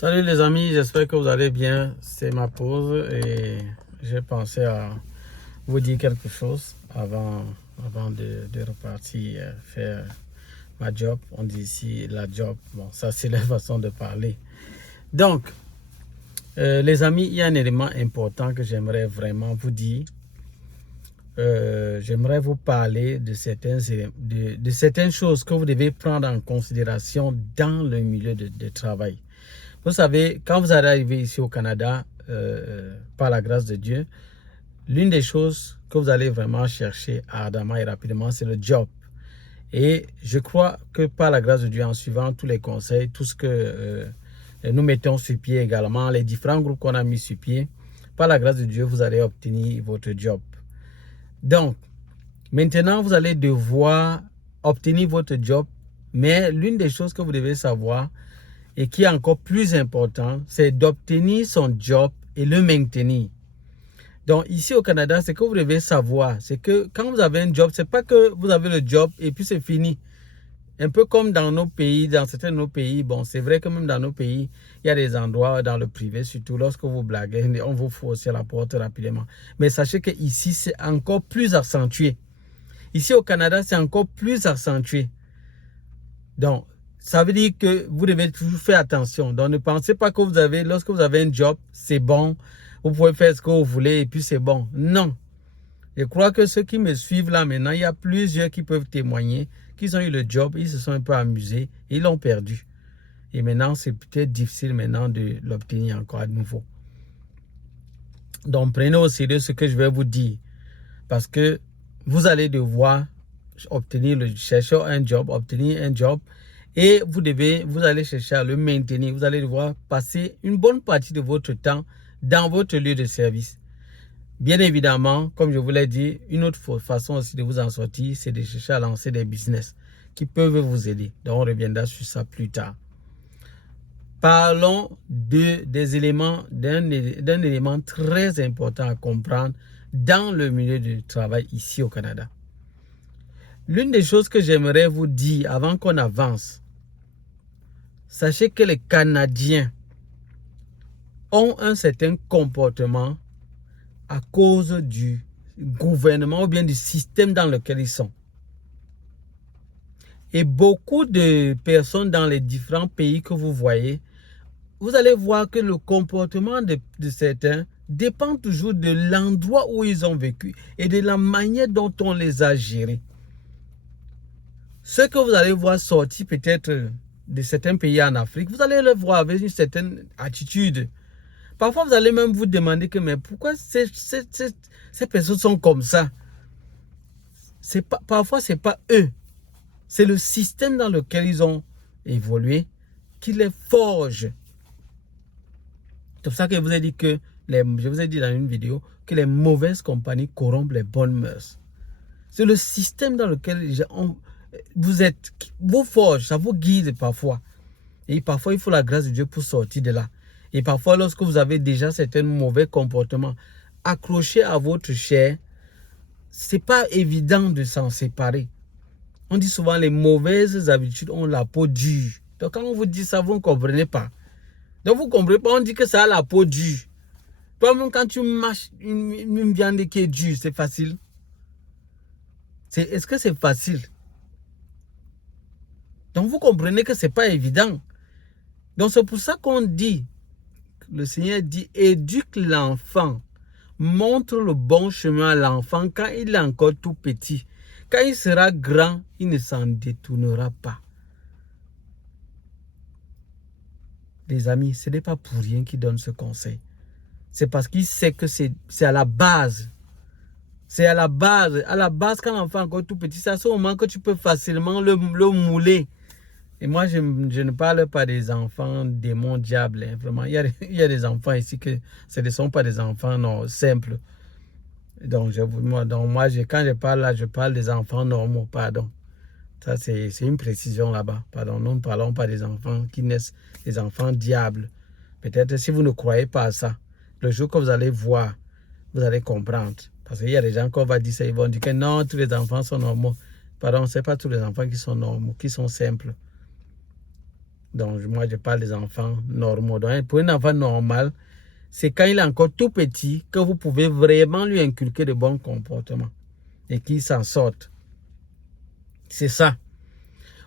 Salut les amis, j'espère que vous allez bien. C'est ma pause et j'ai pensé à vous dire quelque chose avant de repartir faire ma job. On dit ici la job. Bon, ça c'est la façon de parler. Donc, les amis, il y a un élément important que j'aimerais vraiment vous dire. J'aimerais vous parler de certaines choses que vous devez prendre en considération dans le milieu de travail. Vous savez, quand vous allez arriver ici au Canada, par la grâce de Dieu, l'une des choses que vous allez vraiment chercher ardemment et rapidement, c'est le job. Et je crois que par la grâce de Dieu, en suivant tous les conseils, tout ce que nous mettons sur pied également, les différents groupes qu'on a mis sur pied, par la grâce de Dieu, vous allez obtenir votre job. Donc, maintenant, vous allez devoir obtenir votre job, mais l'une des choses que vous devez savoir, et qui est encore plus important, c'est d'obtenir son job et le maintenir. Donc ici au Canada, ce que vous devez savoir, c'est que quand vous avez un job, c'est pas que vous avez le job et puis c'est fini. Un peu comme dans nos pays, dans certains de nos pays, bon, c'est vrai que même dans nos pays, il y a des endroits dans le privé, surtout lorsque vous blaguez, on vous fout aussi à la porte rapidement. Mais sachez que ici, c'est encore plus accentué. Ici au Canada, c'est encore plus accentué. Donc, ça veut dire que vous devez toujours faire attention. Donc, ne pensez pas que lorsque vous avez un job, c'est bon. Vous pouvez faire ce que vous voulez et puis c'est bon. Non. Je crois que ceux qui me suivent là maintenant, il y a plusieurs qui peuvent témoigner qu'ils ont eu le job, ils se sont un peu amusés, ils l'ont perdu. Et maintenant, c'est peut-être difficile maintenant de l'obtenir encore à nouveau. Donc, prenez au sérieux ce que je vais vous dire. Parce que vous allez devoir chercher un job, obtenir un job. Et vous allez chercher à le maintenir. Vous allez devoir passer une bonne partie de votre temps dans votre lieu de service. Bien évidemment, comme je vous l'ai dit, une autre façon aussi de vous en sortir, c'est de chercher à lancer des business qui peuvent vous aider. Donc, on reviendra sur ça plus tard. Parlons d'un élément très important à comprendre dans le milieu du travail ici au Canada. L'une des choses que j'aimerais vous dire avant qu'on avance, sachez que les Canadiens ont un certain comportement à cause du gouvernement ou bien du système dans lequel ils sont. Et beaucoup de personnes dans les différents pays que vous voyez, vous allez voir que le comportement de certains dépend toujours de l'endroit où ils ont vécu et de la manière dont on les a gérés. Ce que vous allez voir sortir peut-être de certains pays en Afrique, vous allez le voir avec une certaine attitude. Parfois, vous allez même vous demander que, mais pourquoi ces personnes sont comme ça? Parfois, ce n'est pas eux. C'est le système dans lequel ils ont évolué qui les forge. C'est pour ça que je vous ai dit je vous ai dit dans une vidéo que les mauvaises compagnies corrompent les bonnes mœurs. C'est le système dans lequel vous forge, ça vous guide parfois. Et parfois, il faut la grâce de Dieu pour sortir de là. Et parfois, lorsque vous avez déjà certains mauvais comportements accrochés à votre chair, ce n'est pas évident de s'en séparer. On dit souvent les mauvaises habitudes ont la peau dure. Donc, quand on vous dit ça, vous ne comprenez pas. Donc, vous ne comprenez pas, on dit que ça a la peau dure. Toi-même, quand tu mâches une viande qui est dure, c'est facile. Est-ce que c'est facile? Donc, vous comprenez que ce n'est pas évident. Donc, c'est pour ça qu'on dit, le Seigneur dit, éduque l'enfant, montre le bon chemin à l'enfant quand il est encore tout petit. Quand il sera grand, il ne s'en détournera pas. Les amis, ce n'est pas pour rien qu'il donne ce conseil. C'est parce qu'il sait que c'est à la base. C'est à la base. À la base, quand l'enfant est encore tout petit, c'est à ce moment que tu peux facilement le mouler. Et moi, je ne parle pas des enfants démons, diables. Hein. Vraiment, il y a des enfants ici que ce ne sont pas des enfants simples. Donc, quand je parle là, je parle des enfants normaux, pardon. Ça, c'est une précision là-bas. Pardon, nous ne parlons pas des enfants qui naissent, des enfants diables. Peut-être si vous ne croyez pas à ça, le jour que vous allez voir, vous allez comprendre. Parce qu'il y a des gens qui vont dire ça, ils vont dire que non, tous les enfants sont normaux. Pardon, ce n'est pas tous les enfants qui sont normaux, qui sont simples. Donc, moi, je parle des enfants normaux. Donc, pour un enfant normal, c'est quand il est encore tout petit que vous pouvez vraiment lui inculquer de bons comportements et qu'il s'en sorte. C'est ça.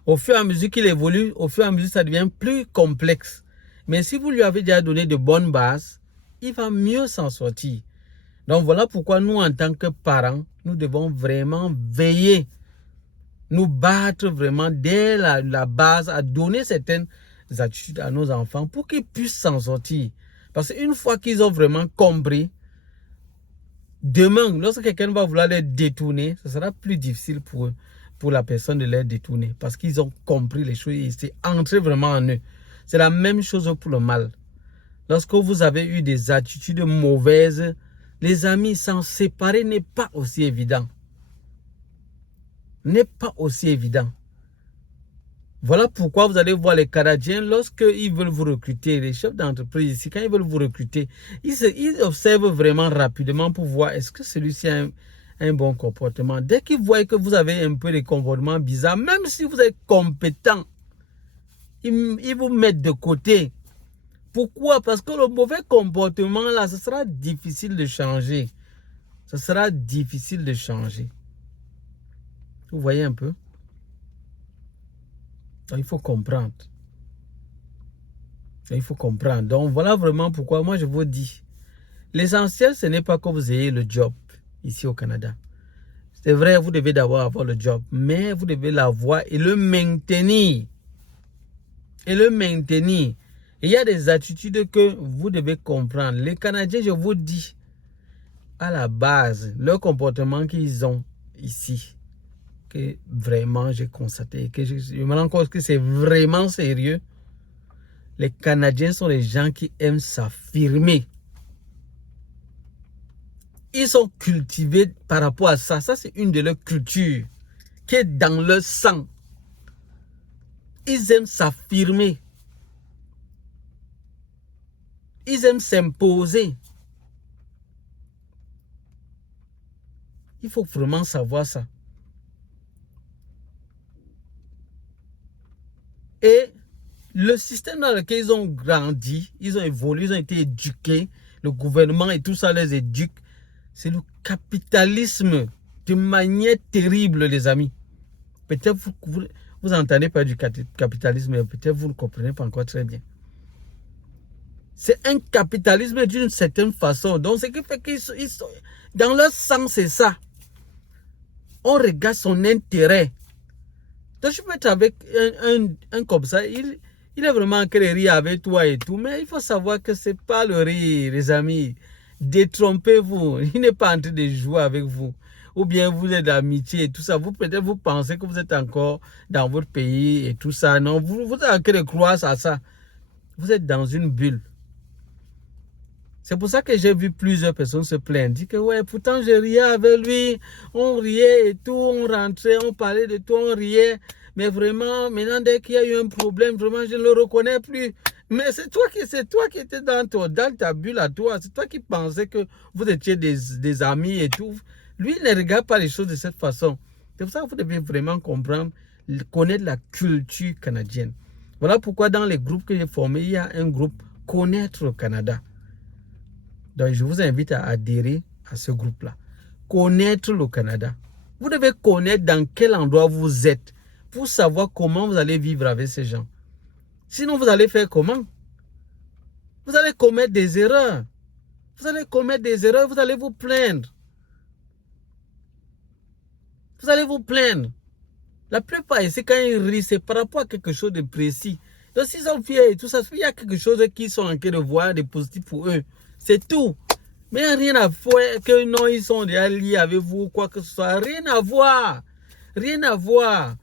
Au fur et à mesure qu'il évolue, au fur et à mesure, ça devient plus complexe. Mais si vous lui avez déjà donné de bonnes bases, il va mieux s'en sortir. Donc, voilà pourquoi nous, en tant que parents, nous devons vraiment veiller, nous battre vraiment dès la base à donner certaines attitudes à nos enfants pour qu'ils puissent s'en sortir. Parce qu'une fois qu'ils ont vraiment compris, demain, lorsque quelqu'un va vouloir les détourner, ce sera plus difficile pour eux, pour la personne de les détourner. Parce qu'ils ont compris les choses et c'est entré vraiment en eux. C'est la même chose pour le mal. Lorsque vous avez eu des attitudes mauvaises, les amis, s'en séparer n'est pas aussi évident. N'est pas aussi évident. Voilà pourquoi vous allez voir les Canadiens, lorsqu'ils veulent vous recruter, les chefs d'entreprise ici, quand ils veulent vous recruter, ils observent vraiment rapidement pour voir est-ce que celui-ci a un bon comportement. Dès qu'ils voient que vous avez un peu des comportements bizarres, même si vous êtes compétent, ils vous mettent de côté. Pourquoi? Parce que le mauvais comportement, là, ce sera difficile de changer. Ce sera difficile de changer. Vous voyez un peu? Donc, il faut comprendre. Il faut comprendre. Donc, voilà vraiment pourquoi moi, je vous dis. L'essentiel, ce n'est pas que vous ayez le job ici au Canada. C'est vrai, vous devez d'abord avoir le job. Mais vous devez l'avoir et le maintenir. Et le maintenir. Et il y a des attitudes que vous devez comprendre. Les Canadiens, je vous dis, à la base, leur comportement qu'ils ont ici, que vraiment j'ai constaté, que je me rends compte que c'est vraiment sérieux. Les Canadiens sont les gens qui aiment s'affirmer. Ils sont cultivés par rapport à ça. Ça, c'est une de leurs cultures qui est dans leur sang. Ils aiment s'affirmer. Ils aiment s'imposer. Il faut vraiment savoir ça. Et le système dans lequel ils ont grandi, ils ont évolué, ils ont été éduqués, le gouvernement et tout ça les éduque, c'est le capitalisme de manière terrible, les amis. Peut-être vous entendez pas du capitalisme, mais peut-être vous ne comprenez pas encore très bien. C'est un capitalisme d'une certaine façon. Donc, ce qui fait qu'ils sont dans leur sang, c'est ça. On regarde son intérêt. Donc, je peux être avec un comme ça, il est vraiment en train de rire avec toi et tout, mais il faut savoir que ce n'est pas le rire, les amis. Détrompez-vous. Il n'est pas en train de jouer avec vous. Ou bien vous êtes d'amitié et tout ça. Peut-être vous pensez que vous êtes encore dans votre pays et tout ça. Non, vous êtes en train de croire à ça. Vous êtes dans une bulle. C'est pour ça que j'ai vu plusieurs personnes se plaindre. Dire que ouais, pourtant je riais avec lui. On riait et tout. On rentrait, on parlait de tout, on riait. Mais vraiment, maintenant, dès qu'il y a eu un problème, vraiment, je ne le reconnais plus. Mais c'est toi qui étais dans ta bulle à toi. C'est toi qui pensais que vous étiez des amis et tout. Lui, il ne regarde pas les choses de cette façon. C'est pour ça que vous devez vraiment comprendre, connaître la culture canadienne. Voilà pourquoi dans les groupes que j'ai formés, il y a un groupe Connaître le Canada. Donc, je vous invite à adhérer à ce groupe-là. Connaître le Canada. Vous devez connaître dans quel endroit vous êtes pour savoir comment vous allez vivre avec ces gens. Sinon, vous allez faire comment? Vous allez commettre des erreurs. Vous allez commettre des erreurs, vous allez vous plaindre. Vous allez vous plaindre. La plupart ici, quand ils rient, c'est par rapport à quelque chose de précis. Donc, s'ils sont fiers et tout ça, il y a quelque chose qu'ils sont en train de voir de positif pour eux. C'est tout. Mais rien à voir que non, ils sont déjà liés avec vous, quoi que ce soit. Rien à voir. Rien à voir.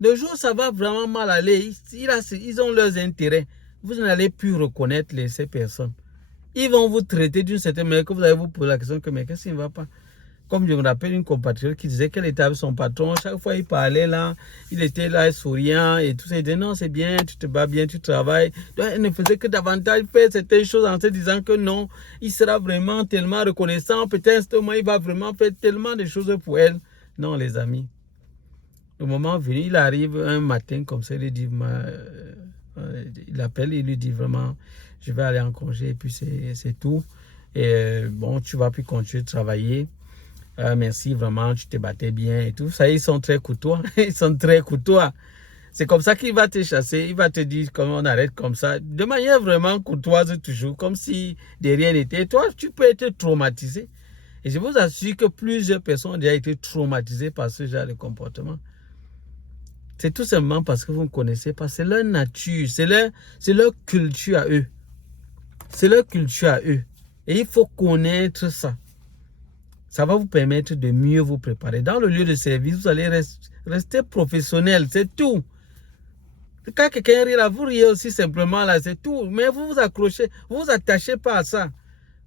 Le jour où ça va vraiment mal aller, ils ont leurs intérêts. Vous n'allez plus reconnaître ces personnes. Ils vont vous traiter d'une certaine manière que vous allez vous poser la question que mais qu'est-ce qui ne va pas? Comme je me rappelle une compatriote qui disait qu'elle était avec son patron. Chaque fois il parlait là, il était là souriant et tout ça. Il disait non, c'est bien, tu te bats bien, tu travailles. Donc elle ne faisait que davantage faire certaines choses en se disant que non, il sera vraiment tellement reconnaissant. Peut-être il va vraiment faire tellement de choses pour elle. Non, les amis. Le moment venu, il arrive un matin comme ça, il dit, il appelle, il lui dit vraiment, je vais aller en congé et puis c'est tout. Et bon, tu vas plus continuer de travailler. Merci vraiment, tu te battais bien et tout. Ça, ils sont très courtois. Ils sont très courtois. C'est comme ça qu'il va te chasser. Il va te dire comment on arrête comme ça. De manière vraiment courtoise toujours, comme si de rien n'était. Toi, tu peux être traumatisé. Et je vous assure que plusieurs personnes ont déjà été traumatisées par ce genre de comportement. C'est tout simplement parce que vous ne connaissez pas. C'est leur nature, c'est leur culture à eux. C'est leur culture à eux. Et il faut connaître ça. Ça va vous permettre de mieux vous préparer. Dans le lieu de service, vous allez rester professionnel, c'est tout. Quand quelqu'un rit là, vous riez aussi simplement là, c'est tout. Mais vous vous accrochez, vous vous attachez pas à ça.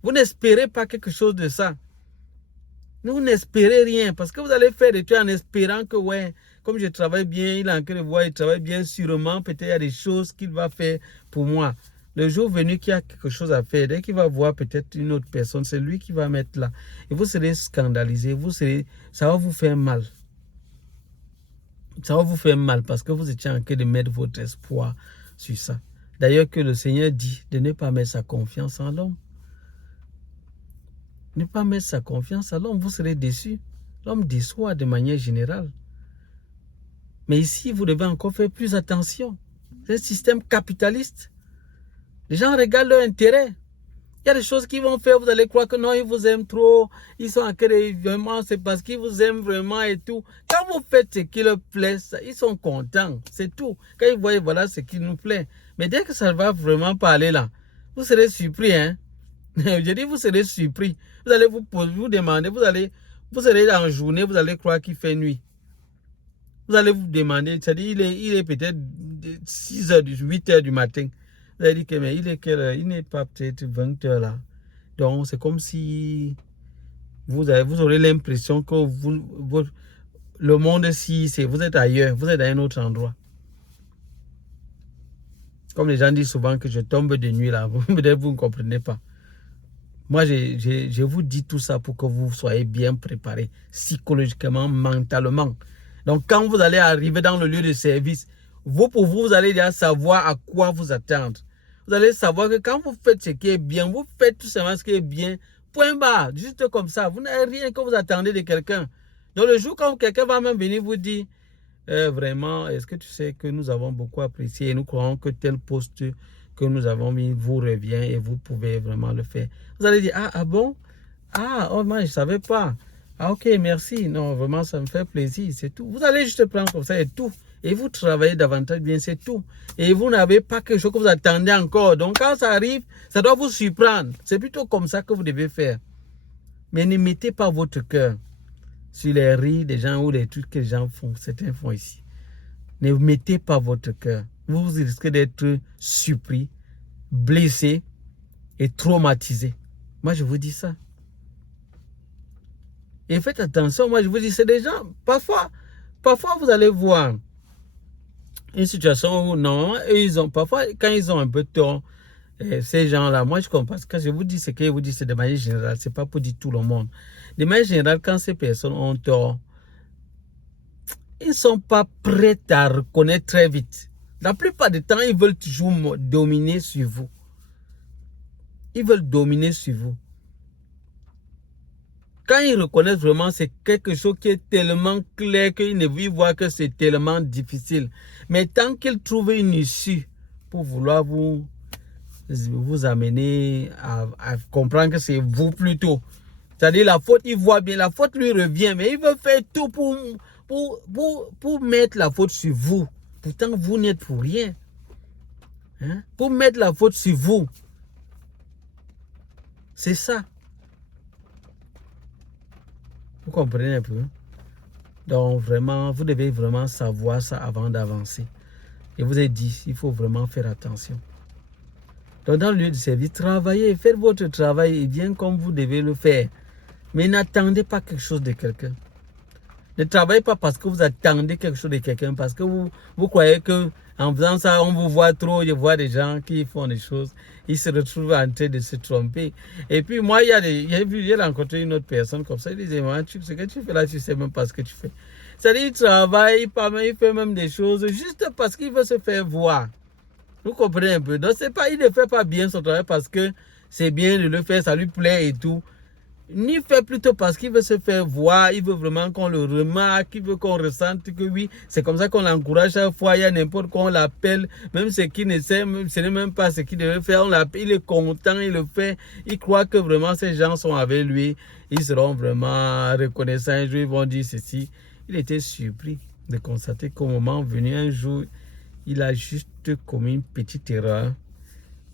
Vous n'espérez pas quelque chose de ça. Vous n'espérez rien parce que vous allez faire des trucs en espérant que, ouais, comme je travaille bien, il a encore de voir, il travaille bien, sûrement, peut-être il y a des choses qu'il va faire pour moi. Le jour venu qu'il y a quelque chose à faire, dès qu'il va voir peut-être une autre personne, c'est lui qui va mettre là. Et vous serez scandalisé, ça va vous faire mal. Ça va vous faire mal parce que vous étiez en train de mettre votre espoir sur ça. D'ailleurs que le Seigneur dit de ne pas mettre sa confiance en l'homme. Ne pas mettre sa confiance en l'homme, vous serez déçu. L'homme déçoit de manière générale. Mais ici, vous devez encore faire plus attention. C'est un système capitaliste. Les gens regardent leur intérêt. Il y a des choses qu'ils vont faire, vous allez croire que non, ils vous aiment trop. Ils sont en train de vraiment, c'est parce qu'ils vous aiment vraiment et tout. Quand vous faites ce qui leur plaît, ils sont contents. C'est tout. Quand ils voient, voilà ce qui nous plaît. Mais dès que ça va vraiment parler là, vous serez surpris, hein. Je dis, vous serez surpris. Vous allez vous demander, vous serez en journée, vous allez croire qu'il fait nuit. Vous allez vous demander, c'est-à-dire il est peut-être 6 h, 8 h du matin. Vous allez dire que mais il est quelle heure? Il n'est pas peut-être 20 h là. Donc c'est comme si vous aurez l'impression que le monde si vous êtes ailleurs, vous êtes à un autre endroit. Comme les gens disent souvent que je tombe de nuit là, peut-être vous ne comprenez pas. Moi, je vous dis tout ça pour que vous soyez bien préparés psychologiquement, mentalement. Donc, quand vous allez arriver dans le lieu de service, vous allez déjà savoir à quoi vous attendre. Vous allez savoir que quand vous faites ce qui est bien, vous faites tout simplement ce qui est bien. Point barre, juste comme ça. Vous n'avez rien que vous attendez de quelqu'un. Donc, le jour quand quelqu'un va même venir vous dire, vraiment, est-ce que tu sais que nous avons beaucoup apprécié et nous croyons que tel poste que nous avons mis vous revient et vous pouvez vraiment le faire. Vous allez dire, ah bon? Ah, oh moi, je ne savais pas. Ah ok, merci. Non, vraiment, ça me fait plaisir, c'est tout. Vous allez juste prendre comme ça et tout. Et vous travaillez davantage bien, c'est tout. Et vous n'avez pas quelque chose que vous attendez encore. Donc quand ça arrive, ça doit vous surprendre. C'est plutôt comme ça que vous devez faire. Mais ne mettez pas votre cœur sur les rires des gens ou les trucs que les gens font, certains font ici. Ne mettez pas votre cœur. Vous risquez d'être surpris, blessé et traumatisé. Moi, je vous dis ça. Et faites attention, moi, je vous dis, c'est des gens, parfois vous allez voir une situation où, normalement, parfois, quand ils ont un peu tort, ces gens-là, moi, je comprends. Parce que je vous dis ce que je vous dis, c'est de manière générale, c'est pas pour dire tout le monde. De manière générale, quand ces personnes ont tort, ils ne sont pas prêts à reconnaître très vite. La plupart du temps, ils veulent toujours dominer sur vous. Ils veulent dominer sur vous. Quand ils reconnaissent vraiment, c'est quelque chose qui est tellement clair qu'ils ne voient que c'est tellement difficile. Mais tant qu'ils trouvent une issue pour vouloir vous amener à comprendre que c'est vous plutôt. C'est-à-dire la faute, ils voient bien, la faute lui revient, mais ils veulent faire tout pour mettre la faute sur vous. Pourtant, vous n'êtes pour rien. Hein? Pour mettre la faute sur vous. C'est ça. Vous comprenez un peu? Donc, vraiment, vous devez vraiment savoir ça avant d'avancer. Et vous ai dit, il faut vraiment faire attention. Donc, dans le lieu de service, travaillez, faites votre travail bien comme vous devez le faire. Mais n'attendez pas quelque chose de quelqu'un. Ne travaillez pas parce que vous attendez quelque chose de quelqu'un, parce que vous croyez que en faisant ça, on vous voit trop. Je vois des gens qui font des choses, ils se retrouvent en train de se tromper. Et puis moi, j'ai rencontré une autre personne comme ça, il disait, ce que tu fais là, tu ne sais même pas ce que tu fais. C'est-à-dire, il travaille, il fait même des choses juste parce qu'il veut se faire voir. Vous comprenez un peu? Donc, c'est pas, il ne fait pas bien son travail parce que c'est bien de le faire, ça lui plaît et tout. Il fait plutôt parce qu'il veut se faire voir, il veut vraiment qu'on le remarque, il veut qu'on ressente que oui, c'est comme ça qu'on l'encourage chaque fois, il y a n'importe quoi, on l'appelle, même ce qui ne sait, ce n'est même pas ce qu'il devait faire, on l'appelle, il est content, il le fait, il croit que vraiment ces gens sont avec lui, ils seront vraiment reconnaissants, un jour ils vont dire ceci. Il était surpris de constater qu'au moment venu un jour, il a juste commis une petite erreur.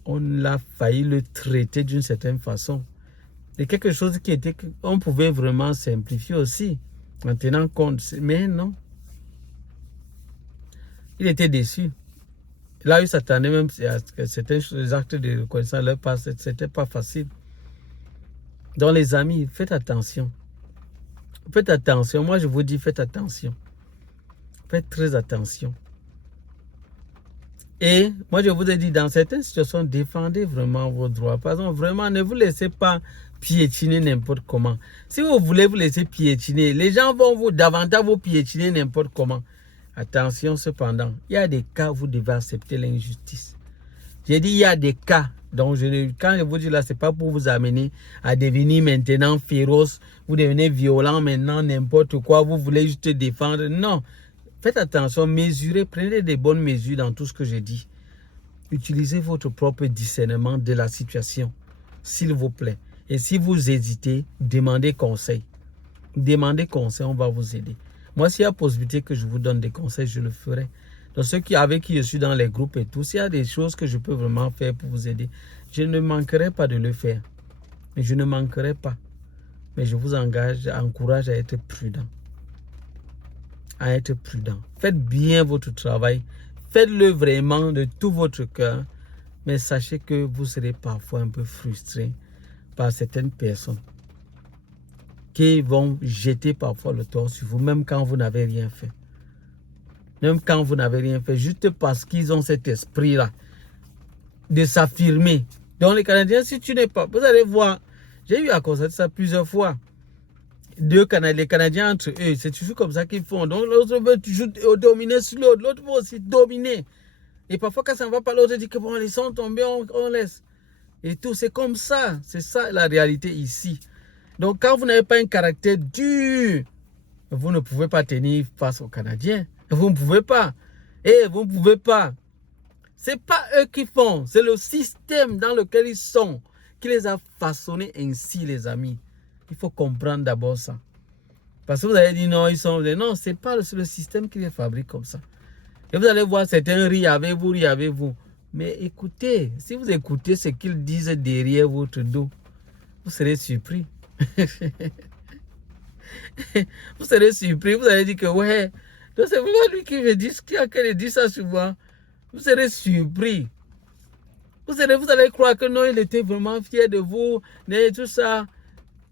On a failli le traiter d'une certaine façon. Et quelque chose qui était qu'on pouvait vraiment simplifier aussi, en tenant compte. Mais non. Il était déçu. Là, il s'attendait même à ce que certains actes de reconnaissance leur passent. C'était pas facile. Donc, les amis, faites attention. Faites attention. Moi, je vous dis, faites attention. Faites très attention. Et moi, je vous ai dit, dans certaines situations, défendez vraiment vos droits. Par exemple, vraiment, ne vous laissez pas piétiner n'importe comment. Si vous voulez vous laisser piétiner, les gens vont davantage vous piétiner n'importe comment. Attention cependant, il y a des cas où vous devez accepter l'injustice. J'ai dit, il y a des cas. Donc, quand je vous dis là, ce n'est pas pour vous amener à devenir maintenant féroce. Vous devenez violent maintenant, n'importe quoi. Vous voulez juste défendre. Non. Faites attention, mesurez, prenez des bonnes mesures dans tout ce que j'ai dit. Utilisez votre propre discernement de la situation, s'il vous plaît. Et si vous hésitez, demandez conseil. Demandez conseil, on va vous aider. Moi, s'il y a possibilité que je vous donne des conseils, je le ferai. Donc, ceux avec qui je suis dans les groupes et tout, s'il y a des choses que je peux vraiment faire pour vous aider, je ne manquerai pas de le faire. Je ne manquerai pas. Mais je vous encourage à être prudent. À être prudent. Faites bien votre travail. Faites-le vraiment de tout votre cœur. Mais sachez que vous serez parfois un peu frustré par certaines personnes qui vont jeter parfois le tort sur vous, même quand vous n'avez rien fait. Même quand vous n'avez rien fait, juste parce qu'ils ont cet esprit-là de s'affirmer. Donc les Canadiens, si tu n'es pas... Vous allez voir, j'ai eu à constater ça plusieurs fois. Les Canadiens entre eux, c'est toujours comme ça qu'ils font. Donc l'autre veut toujours dominer sur l'autre, l'autre veut aussi dominer. Et parfois quand ça ne va pas, l'autre dit que bon, ils sont tombés, on laisse. Et tout, c'est comme ça. C'est ça la réalité ici. Donc quand vous n'avez pas un caractère dur, vous ne pouvez pas tenir face aux Canadiens. Vous ne pouvez pas. Et vous ne pouvez pas. Ce n'est pas eux qui font. C'est le système dans lequel ils sont qui les a façonnés ainsi, les amis. Il faut comprendre d'abord ça. Parce que vous allez dire non, ils sont... Non, ce n'est pas le système qui les fabrique comme ça. Et vous allez voir certains rient avec vous. Mais écoutez, si vous écoutez ce qu'ils disent derrière votre dos, vous serez surpris. Vous serez surpris. Vous allez dire que ouais, donc c'est vraiment lui qui me dit qu'il dit ça souvent. Vous serez surpris. Vous allez croire que non, il était vraiment fier de vous, et tout ça.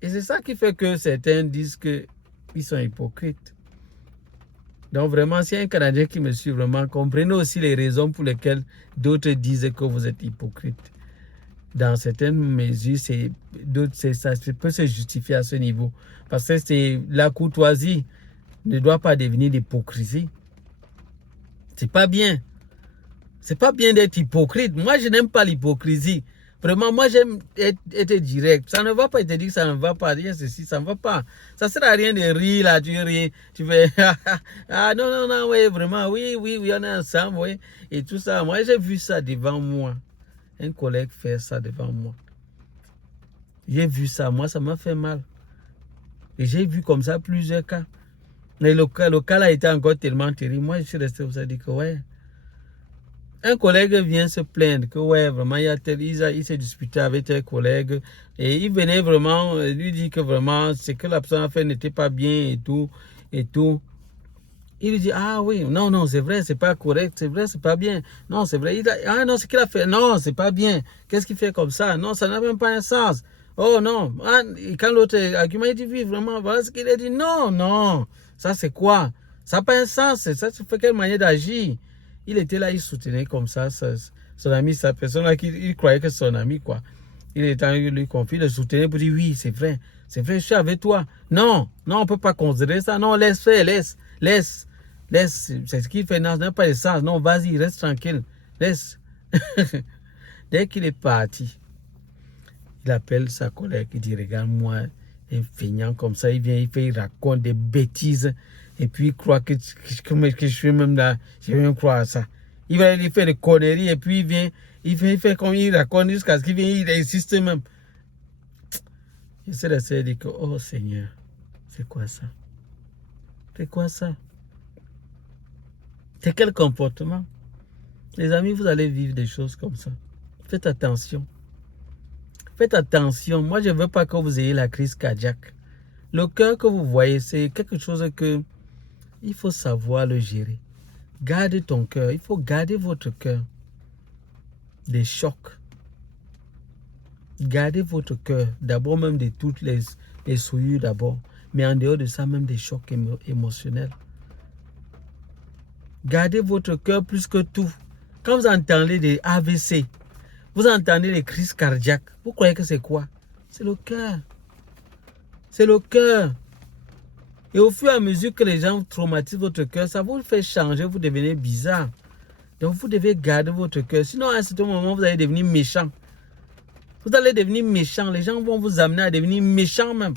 Et c'est ça qui fait que certains disent qu'ils sont hypocrites. Donc vraiment, s'il y a un Canadien qui me suit vraiment, comprenez aussi les raisons pour lesquelles d'autres disent que vous êtes hypocrite. Dans certaines mesures, ça peut se justifier à ce niveau. Parce que la courtoisie ne doit pas devenir l'hypocrisie. C'est pas bien. C'est pas bien d'être hypocrite. Moi, je n'aime pas l'hypocrisie. Vraiment, moi, j'aime être direct. Ça ne va pas te dire que ça ne va pas. Dire ceci, ça ne va pas. Ça ne sert à rien de rire là. Tu ris. Tu fais. Ah non, oui, vraiment. Oui, on est ensemble. Oui. Et tout ça. Moi, j'ai vu ça devant moi. Un collègue fait ça devant moi. J'ai vu ça. Moi, ça m'a fait mal. Et j'ai vu comme ça plusieurs cas. Mais le cas là était encore tellement terrible. Moi, je suis resté pour ça. Dit que ouais. Un collègue vient se plaindre que ouais, vraiment, il s'est disputé avec un collègue et il venait vraiment lui dire que vraiment ce que la personne a fait n'était pas bien et tout. Il lui dit ah oui, non, c'est vrai, c'est pas correct, c'est vrai, c'est pas bien. Non, c'est vrai, ah non, ce qu'il a fait, non, c'est pas bien. Qu'est-ce qu'il fait comme ça? Non, ça n'a même pas un sens. Oh non, ah, et quand l'autre argument, il dit oui, vraiment, voilà ce qu'il a dit. Non, ça c'est quoi? Ça n'a pas un sens, ça fait quelle manière d'agir? Il était là, il soutenait comme ça son ami, sa personne là, il croyait que c'est son ami, quoi. Il était en train de lui confier, le soutenir pour dire oui, c'est vrai, je suis avec toi. Non, on ne peut pas considérer ça. Non, laisse faire, Laisse, c'est ce qu'il fait, non, ça n'a pas de sens. Non, vas-y, reste tranquille, laisse. Dès qu'il est parti, il appelle sa collègue, il dit, regarde-moi, un feignant comme ça, il raconte des bêtises, et puis il croit que je suis même là, je vais même croire à ça. Il va lui faire des conneries, et puis il fait comme il raconte jusqu'à ce qu'il vienne, il insiste même. J'essaie de se dire que, oh Seigneur, c'est quoi ça? C'est quoi ça? C'est quel comportement? Les amis, vous allez vivre des choses comme ça. Faites attention. Faites attention. Moi, je ne veux pas que vous ayez la crise cardiaque. Le cœur que vous voyez, c'est quelque chose que il faut savoir le gérer. Gardez ton cœur. Il faut garder votre cœur des chocs. Gardez votre cœur. D'abord même de toutes les souillures d'abord. Mais en dehors de ça, même des chocs émotionnels. Gardez votre cœur plus que tout. Quand vous entendez des AVC, vous entendez des crises cardiaques, vous croyez que c'est quoi? C'est le cœur. C'est le cœur. Et au fur et à mesure que les gens traumatisent votre cœur, ça vous fait changer, vous devenez bizarre. Donc vous devez garder votre cœur. Sinon, à un certain moment, vous allez devenir méchant. Vous allez devenir méchant. Les gens vont vous amener à devenir méchant même.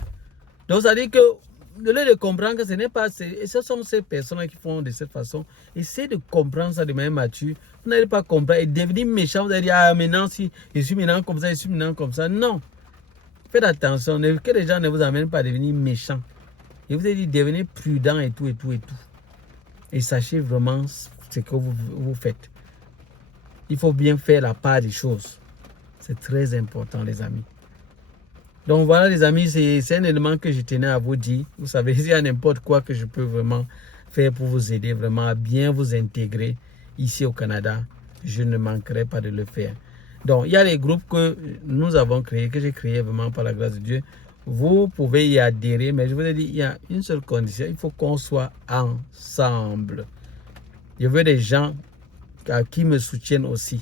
Donc ça veut dire que, au lieu de comprendre que ce n'est pas... Et ce sont ces personnes qui font de cette façon. Essayez de comprendre ça de manière mature. Vous n'allez pas comprendre et devenir méchant. Vous allez dire, ah maintenant, si je suis maintenant comme ça, je suis maintenant comme ça. Non. Faites attention. Que les gens ne vous amènent pas à devenir méchants. Et vous allez dire, devenez prudent et tout, et tout, et tout. Et sachez vraiment ce que vous faites. Il faut bien faire la part des choses. C'est très important, les amis. Donc voilà, les amis, c'est un élément que je tenais à vous dire. Vous savez, il y a n'importe quoi que je peux vraiment faire pour vous aider vraiment à bien vous intégrer ici au Canada. Je ne manquerai pas de le faire. Donc, il y a les groupes que nous avons créés, que j'ai créés vraiment par la grâce de Dieu. Vous pouvez y adhérer, mais je vous ai dit, il y a une seule condition. Il faut qu'on soit ensemble. Je veux des gens qui me soutiennent aussi.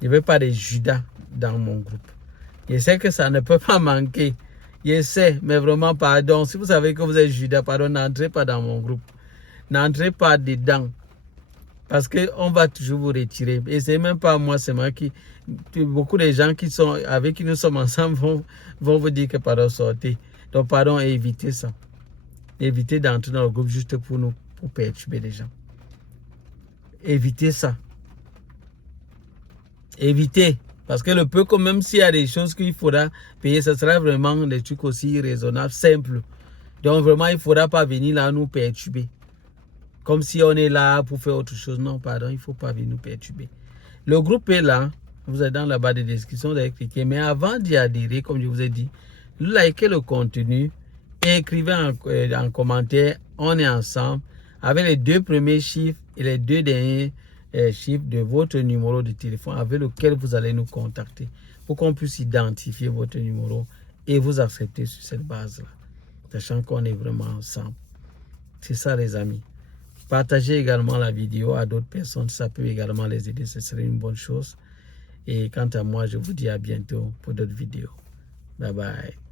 Je ne veux pas des Judas dans mon groupe. Je sais que ça ne peut pas manquer. Je sais, mais vraiment, pardon. Si vous savez que vous êtes Judas, pardon, n'entrez pas dans mon groupe. N'entrez pas dedans. Parce qu'on va toujours vous retirer. Et ce n'est même pas moi, c'est moi qui... Beaucoup de gens avec qui nous sommes ensemble vont vous dire que pardon, sortez. Donc pardon, évitez ça. Évitez d'entrer dans le groupe juste pour perturber les gens. Évitez ça. Évitez. Parce que le peu, quand même s'il y a des choses qu'il faudra payer, ce sera vraiment des trucs aussi raisonnables, simples. Donc vraiment, il ne faudra pas venir là nous perturber. Comme si on est là pour faire autre chose. Non, pardon, il ne faut pas venir nous perturber. Le groupe est là. Vous êtes dans la barre de description, vous avez cliqué. Mais avant d'y adhérer, comme je vous ai dit, likez le contenu et écrivez en commentaire. On est ensemble avec les 2 premiers chiffres et les 2 derniers chiffres de votre numéro de téléphone avec lequel vous allez nous contacter pour qu'on puisse identifier votre numéro et vous accepter sur cette base-là, sachant qu'on est vraiment ensemble. C'est ça, les amis. Partagez également la vidéo à d'autres personnes, ça peut également les aider, ce serait une bonne chose. Et quant à moi, je vous dis à bientôt pour d'autres vidéos. Bye bye.